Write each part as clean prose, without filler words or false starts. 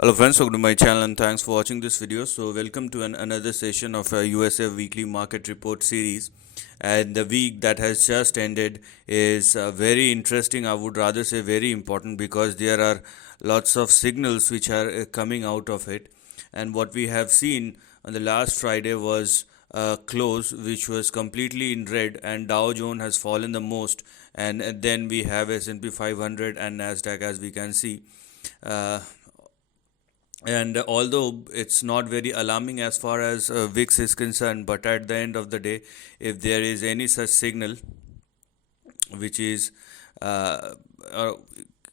Hello friends, welcome to my channel and thanks for watching this video. So welcome to another session of a USA weekly market report series. And the week that has just ended is very interesting. I would rather say very important because there are lots of signals which are coming out of it. And what we have seen on the last Friday was a close which was completely in red, and Dow Jones has fallen the most. And then we have S&P 500 and Nasdaq, as we can see. Uh, and although it's not very alarming as far as VIX is concerned, but at the end of the day, if there is any such signal which is uh, uh,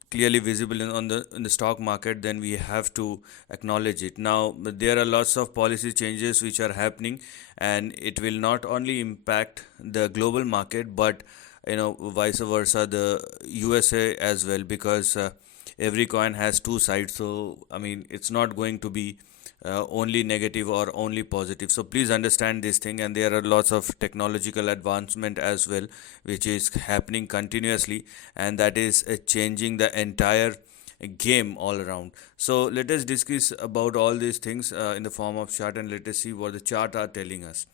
clearly visible on the stock market, then we have to acknowledge it. Now there are lots of policy changes which are happening, and it will not only impact the global market, but vice versa the USA as well, because every coin has two sides. So I mean, it's not going to be only negative or only positive. So please understand this thing, and there are lots of technological advancement as well which is happening continuously, and that is changing the entire game all around. So let us discuss about all these things in the form of chart, and let us see what the chart are telling us.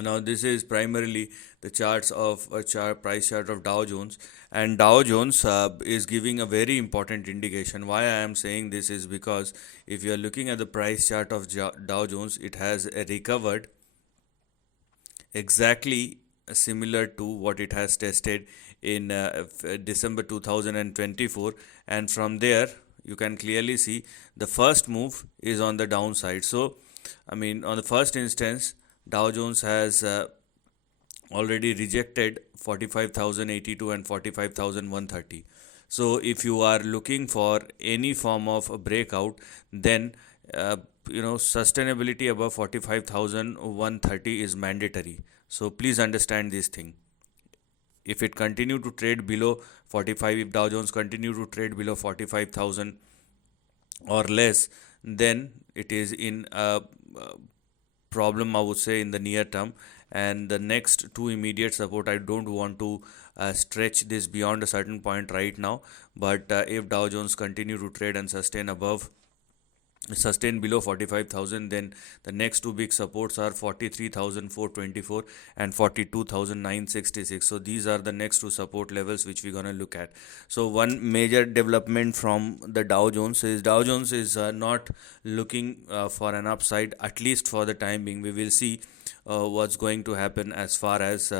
Now this is primarily the charts of a price chart of Dow Jones, and Dow Jones is giving a very important indication. Why I am saying this is because if you are looking at the price chart of Dow Jones, it has recovered exactly similar to what it has tested in December 2024, and from there you can clearly see the first move is on the downside. So I mean, on the first instance, Dow Jones has already rejected 45,082 and 45,130. So if you are looking for any form of a breakout, then sustainability above 45,130 is mandatory. So please understand this thing. If it continue to trade below 45, if Dow Jones continue to trade below 45,000 or less, then it is in a problem, I would say, in the near term. And the next two immediate support, I don't want to stretch this beyond a certain point right now, but if Dow Jones continue to trade and sustain below 45,000, then the next two big supports are 43,424 and 42,966. So these are the next two support levels which we're going to look at. So one major development from the Dow Jones is not looking for an upside, at least for the time being. We will see what's going to happen as far as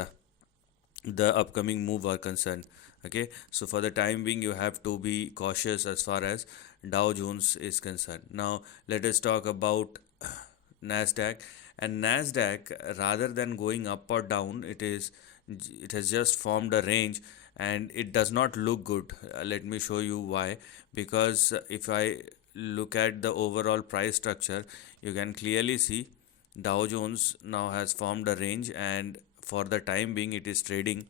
the upcoming move are concerned. Okay, so for the time being, you have to be cautious as far as Dow Jones is concerned. Now let us talk about Nasdaq. And Nasdaq, rather than going up or down, it has just formed a range, and it does not look good. Let me show you why. Because if I look at the overall price structure, you can clearly see Dow Jones now has formed a range, and for the time being, it is trading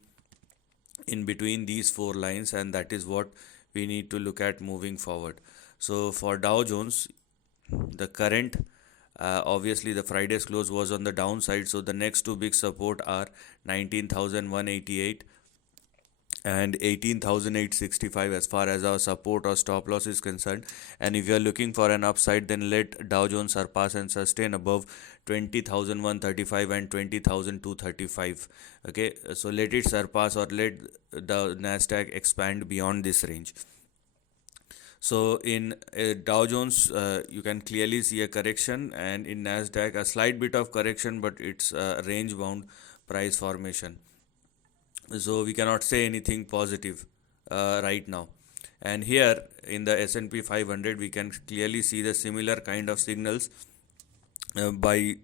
in between these four lines, and that is what we need to look at moving forward. So for Dow Jones, the current obviously the Friday's close was on the downside, so the next two big support are 19,188 and 18,865 as far as our support or stop loss is concerned. And if you are looking for an upside, then let Dow Jones surpass and sustain above 20,135 and 20,235. Okay, so let it surpass, or let the Nasdaq expand beyond this range. So in Dow Jones, you can clearly see a correction, and in Nasdaq, a slight bit of correction, but it's a range bound price formation. So we cannot say anything positive right now. And here in the S&P 500, we can clearly see the similar kind of signals by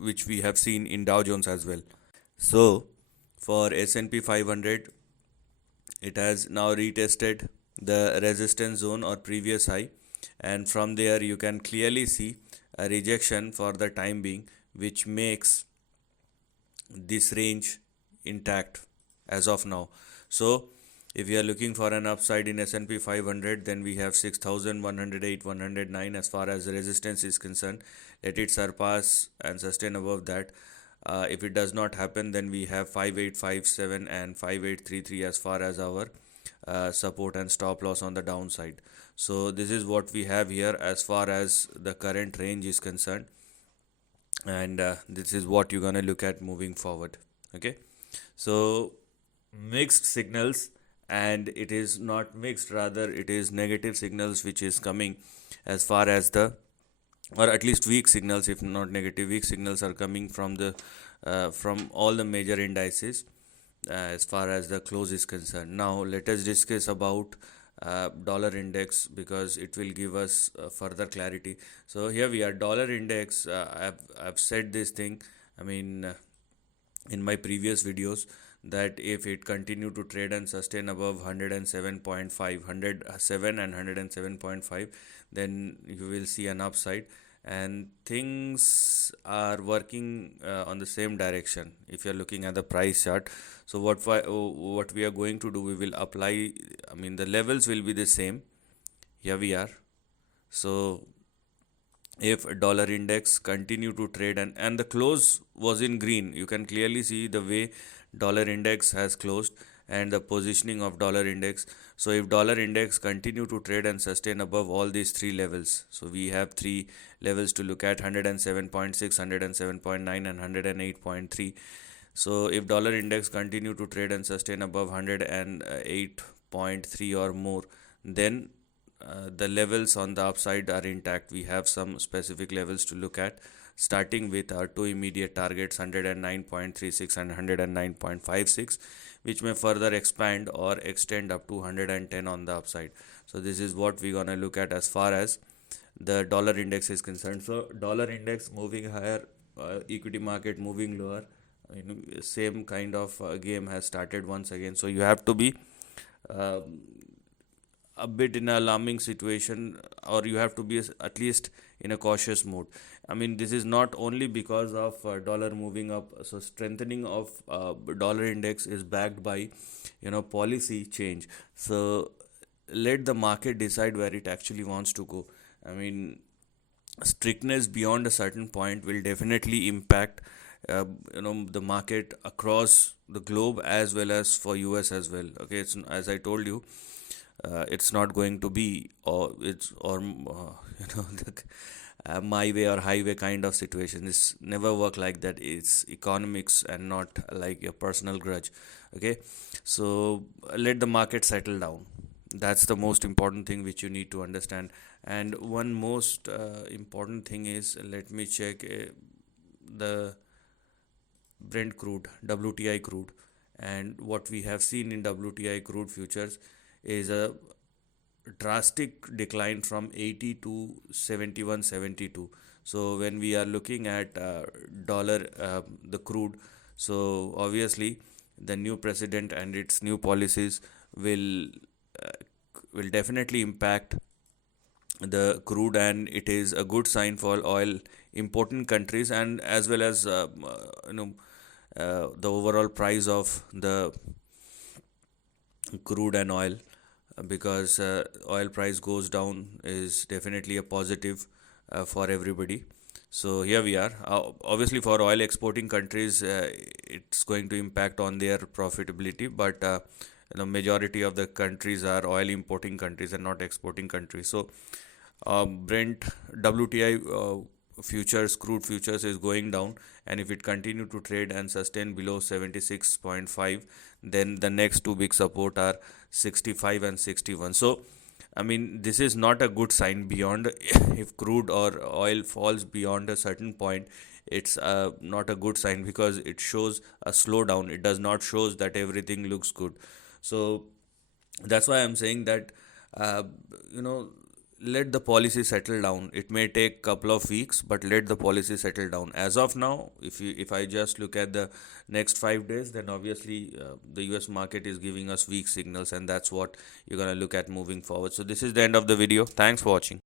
which we have seen in Dow Jones as well. So for S&P 500, it has now retested the resistance zone or previous high, and from there you can clearly see a rejection for the time being, which makes this range intact as of now. So if you are looking for an upside in S&P 500, then we have 6,108, 109 as far as the resistance is concerned. Let it surpass and sustain above that. If it does not happen, then we have 5857 and 5833 as far as our support and stop loss on the downside. So this is what we have here as far as the current range is concerned, and this is what you're gonna look at moving forward. Okay, so mixed signals, and it is not mixed, rather it is negative signals which is coming as far as the, or at least weak signals, if not negative, weak signals are coming from all the major indices as far as the close is concerned. Now let us discuss about dollar index, because it will give us further clarity. So here we are, dollar index. I've said this thing, I mean, in my previous videos, that if it continue to trade and sustain above 107.5, 107 and 107.5, then you will see an upside, and things are working on the same direction if you're looking at the price chart. So what we are going to do, we will apply, I mean, the levels will be the same. Here we are. So if dollar index continue to trade, and the close was in green, you can clearly see the way dollar index has closed and the positioning of dollar index. So if dollar index continue to trade and sustain above all these three levels, so we have three levels to look at: 107.6, 107.9 and 108.3. So if dollar index continue to trade and sustain above 108.3 or more, then the levels on the upside are intact. We have some specific levels to look at, starting with our two immediate targets, 109.36 and 109.56, which may further expand or extend up to 110 on the upside. So this is what we're gonna look at as far as the dollar index is concerned. So dollar index moving higher, equity market moving lower. Same kind of game has started once again. So you have to be uh, a bit in an alarming situation, or you have to be at least in a cautious mode. I mean, this is not only because of dollar moving up. So strengthening of dollar index is backed by policy change. So let the market decide where it actually wants to go. I mean, strictness beyond a certain point will definitely impact the market across the globe, as well as for US as well. Okay, it's, as I told you, it's not going to be, or it's, or the my way or highway kind of situation. It's never work like that. It's economics and not like your personal grudge. Okay, so let the market settle down. That's the most important thing which you need to understand. And one most important thing is, let me check the Brent crude, WTI crude, and what we have seen in WTI crude futures is a drastic decline from 80 to 71, 72. So when we are looking at dollar, the crude, so obviously the new president and its new policies uh, will definitely impact the crude, and it is a good sign for oil important countries, and as well as the overall price of the crude and oil, because oil price goes down is definitely a positive for everybody. So here we are. Obviously, for oil exporting countries, it's going to impact on their profitability, but majority of the countries are oil importing countries and not exporting countries. So Brent, WTI futures, crude futures is going down, and if it continue to trade and sustain below 76.5, then the next two big support are 65 and 61. So I mean, this is not a good sign beyond if crude or oil falls beyond a certain point. It's not a good sign, because it shows a slowdown. It does not shows that everything looks good. So that's why I'm saying that uh, you know let the policy settle down. It may take couple of weeks, but let the policy settle down. As of now, if I just look at the next 5 days, then obviously the US market is giving us weak signals, and that's what you're going to look at moving forward. So this is the end of the video. Thanks for watching.